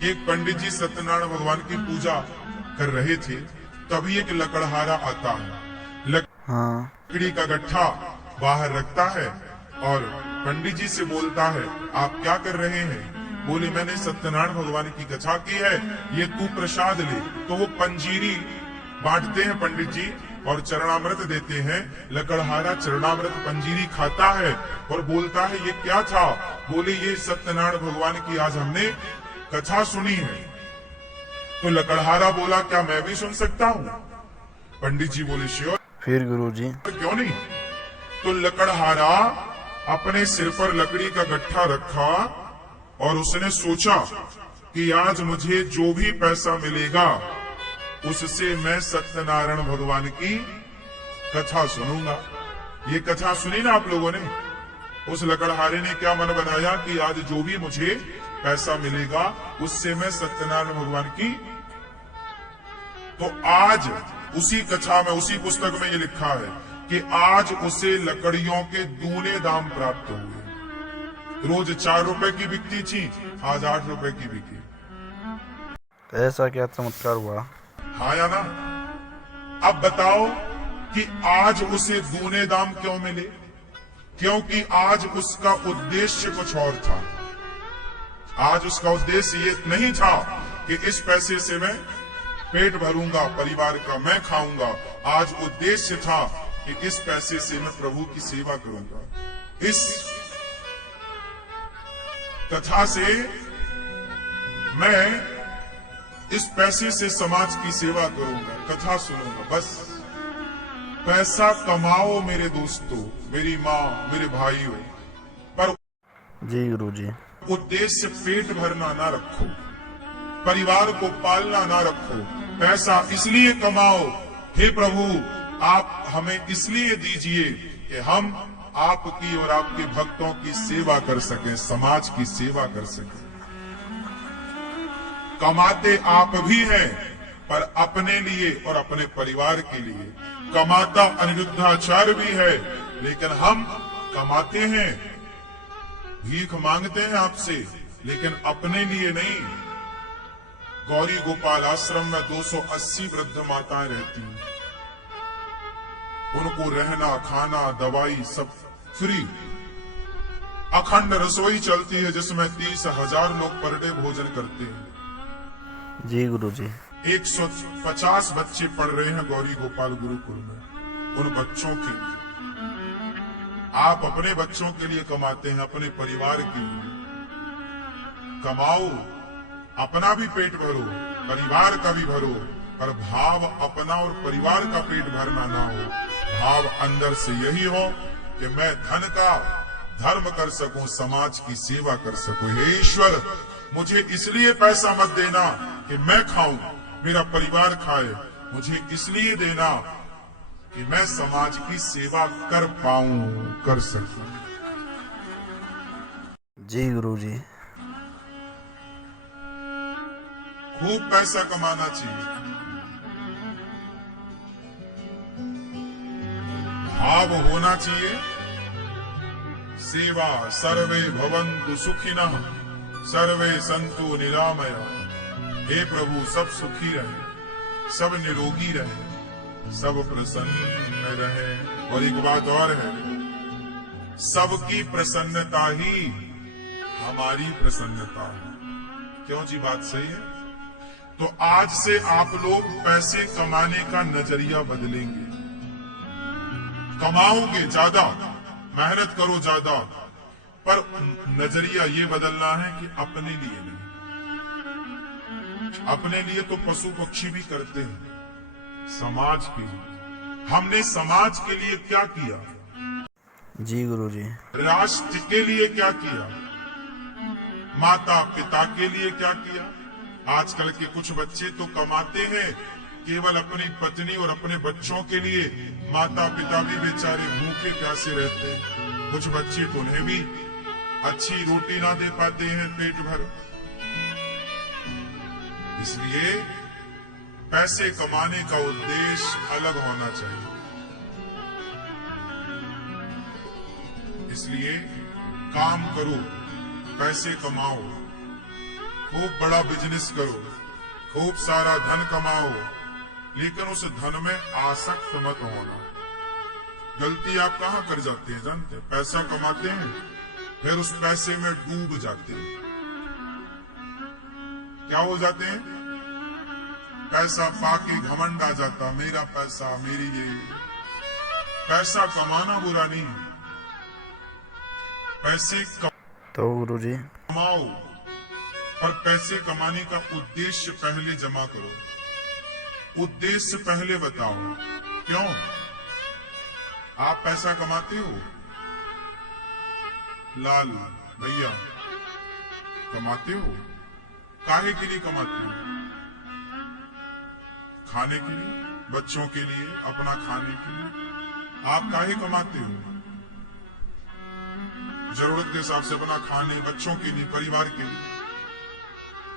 एक पंडित जी सत्यनारायण भगवान की पूजा कर रहे थे, तभी एक लकड़हारा आता है। हाँ। लकड़ी का गट्ठा बाहर रखता है और पंडित जी से बोलता है, आप क्या कर रहे हैं? बोले, मैंने सत्यनारायण भगवान की कथा की है, ये तू प्रसाद ले। तो वो पंजीरी बांटते हैं पंडित जी और चरणामृत देते हैं। लकड़हारा चरणामृत पंजीरी खाता है और बोलता है, ये क्या था? बोले, ये सत्यनारायण भगवान की आज हमने कथा सुनी है। तो लकड़हारा बोला, क्या मैं भी सुन सकता हूँ? पंडित जी बोले, श्योर। फिर गुरुजी? क्यों नहीं? तो लकड़हारा अपने सिर पर लकड़ी का गट्ठा रखा और उसने सोचा कि आज मुझे जो भी पैसा मिलेगा उससे मैं सत्यनारायण भगवान की कथा सुनूंगा। ये कथा सुनी ना आप लोगों ने? उस लकड़हारे ने क्या मन बनाया कि आज जो भी मुझे पैसा मिलेगा उससे मैं सत्यनारायण भगवान की। तो आज उसी कथा में, उसी पुस्तक में ये लिखा है कि आज उसे लकड़ियों के दूने दाम प्राप्त हुए। रोज 4 रुपए की बिकती थी, आज 8 रुपए की बिकी। ऐसा क्या चमत्कार हुआ? हाँ या ना? अब बताओ कि आज उसे दूने दाम क्यों मिले? क्योंकि आज उसका उद्देश्य कुछ और था। आज उसका उद्देश्य ये नहीं था कि इस पैसे से मैं पेट भरूंगा, परिवार का मैं खाऊंगा। आज उद्देश्य था कि इस पैसे से मैं प्रभु की सेवा करूंगा। इस कथा से मैं इस पैसे से समाज की सेवा करूंगा, कथा सुनूंगा। बस पैसा कमाओ मेरे दोस्तों, मेरी माँ, मेरे भाइयों, पर जी गुरुजी। उद्देश्य पेट भरना ना रखो, परिवार को पालना ना रखो। पैसा इसलिए कमाओ, हे प्रभु आप हमें इसलिए दीजिए कि हम आपकी और आपके भक्तों की सेवा कर सकें, समाज की सेवा कर सकें। कमाते आप भी हैं, पर अपने लिए और अपने परिवार के लिए। कमाता अनिरुद्धाचार्य भी है, लेकिन हम कमाते हैं, भीख मांगते हैं आपसे, लेकिन अपने लिए नहीं। गौरी गोपाल आश्रम में 280 वृद्ध माताएं रहती हैं। उनको रहना, खाना, दवाई सब फ्री। अखंड रसोई चलती है जिसमें 30,000 लोग पर डे भोजन करते हैं। जी गुरुजी। 150 बच्चे पढ़ रहे हैं गौरी गोपाल गुरुकुल में। उन बच्चों के लिए आप अपने बच्चों के लिए कमाते हैं, अपने परिवार के लिए कमाओ। अपना भी पेट भरो, परिवार का भी भरो, पर भाव अपना और परिवार का पेट भरना ना हो। भाव अंदर से यही हो कि मैं धन का धर्म कर सकूं, समाज की सेवा कर सकूं। हे ईश्वर, मुझे इसलिए पैसा मत देना कि मैं खाऊं, मेरा परिवार खाए। मुझे इसलिए देना कि मैं समाज की सेवा कर पाऊं, कर सकूं। जी गुरुजी। खूब पैसा कमाना चाहिए, भाव होना चाहिए। सेवा सर्वे भवन्तु सुखिनः, सर्वे सन्तु निरामया। हे प्रभु, सब सुखी रहे, सब निरोगी रहे, सब प्रसन्न रहे। और एक बात और है, सबकी प्रसन्नता ही हमारी प्रसन्नता है। क्यों जी? बात सही है। तो आज से आप लोग पैसे कमाने का नजरिया बदलेंगे। कमाओगे ज्यादा, मेहनत करो ज्यादा, पर नजरिया ये बदलना है कि अपने लिए नहीं। अपने लिए तो पशु पक्षी भी करते हैं, समाज के लिए। हमने समाज के लिए क्या किया? जी गुरुजी। राष्ट्र के लिए क्या किया? माता पिता के लिए क्या किया? आजकल के कुछ बच्चे तो कमाते हैं केवल अपनी पत्नी और अपने बच्चों के लिए। माता पिता भी बेचारे भूखे प्यासे रहते हैं। कुछ बच्चे तो उन्हें भी अच्छी रोटी ना दे पाते हैं पेट भर। इसलिए पैसे कमाने का उद्देश्य अलग होना चाहिए। इसलिए काम करो, पैसे कमाओ, खूब बड़ा बिजनेस करो, खूब सारा धन कमाओ, लेकिन उस धन में आसक्त मत होना। गलती आप कहां कर जाते हैं जानते हैं? पैसा कमाते हैं, फिर उस पैसे में डूब जाते हैं। क्या हो जाते हैं? पैसा पाके घमंड आ जाता, मेरा पैसा, मेरी ये। पैसा कमाना बुरा नहीं, पैसे तो गुरुजी कमाओ, पर पैसे कमाने का उद्देश्य पहले जमा करो। उद्देश्य पहले बताओ, क्यों आप पैसा कमाते हो? लाल भैया कमाते हो? काहे के लिए कमाते हो? खाने के लिए, बच्चों के लिए, अपना खाने के लिए। आप काहे कमाते हो? जरूरत के हिसाब से अपना खाने, बच्चों के लिए, परिवार के लिए।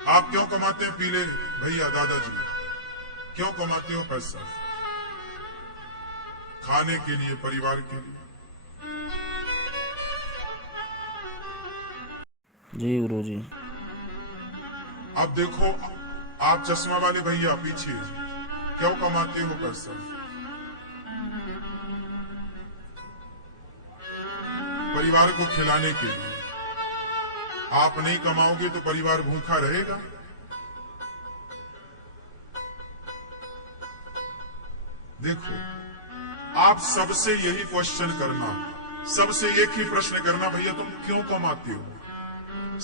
आप क्यों कमाते हैं पीले भैया, दादाजी? क्यों कमाते हो पैसा? खाने के लिए, परिवार के लिए। जी गुरुजी। अब देखो, आप चश्मा वाले भैया पीछे क्यों कमाते हो पैसा? परिवार को खिलाने के लिए। आप नहीं कमाओगे तो परिवार भूखा रहेगा। देखो, आप सबसे यही क्वेश्चन करना, सबसे एक ही प्रश्न करना, भैया तुम क्यों कमाते हो?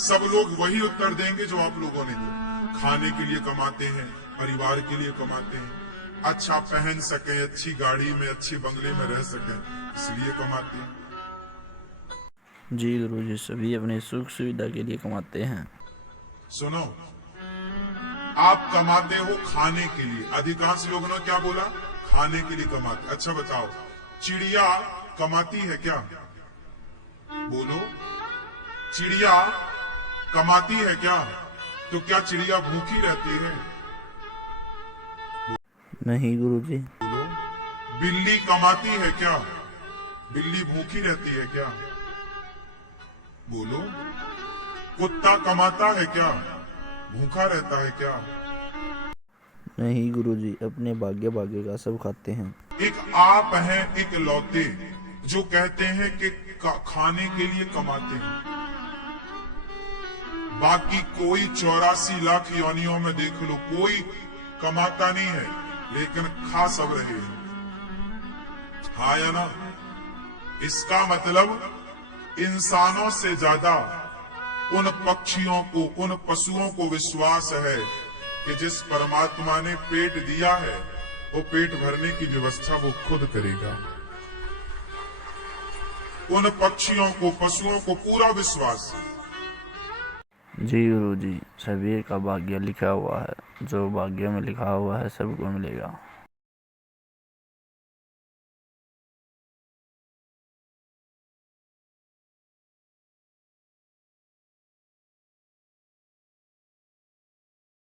सब लोग वही उत्तर देंगे जो आप लोगों ने दिया। खाने के लिए कमाते हैं, परिवार के लिए कमाते हैं, अच्छा पहन सके, अच्छी गाड़ी में, अच्छी बंगले में रह सके, इसलिए कमाते हैं। जी गुरुजी, सभी अपने सुख सुविधा के लिए कमाते हैं। सुनो, आप कमाते हो खाने के लिए। अधिकांश लोगों ने क्या बोला? खाने के लिए कमाते। अच्छा बताओ, चिड़िया कमाती है क्या? बोलो, चिड़िया कमाती है क्या? तो क्या चिड़िया भूखी रहती है? नहीं गुरुजी। बोलो, बिल्ली कमाती है क्या? बिल्ली भूखी रहती है क्या? बोलो, कुत्ता कमाता है क्या? भूखा रहता है क्या? नहीं गुरुजी, अपने भाग्य भाग्य का सब खाते हैं। एक आप हैं इकलौते जो कहते हैं कि खाने के लिए कमाते हैं। बाकी कोई 84 लाख योनियों में देख लो, कोई कमाता नहीं है, लेकिन खा सब रहे हैं। हाँ या ना? इसका मतलब इंसानों से ज्यादा उन पक्षियों को, उन पशुओं को विश्वास है कि जिस परमात्मा ने पेट दिया है, वो पेट भरने की व्यवस्था वो खुद करेगा। उन पक्षियों को, पशुओं को पूरा विश्वास है। जी गुरुजी, सभी का भाग्य लिखा हुआ है, जो भाग्य में लिखा हुआ है सबको मिलेगा।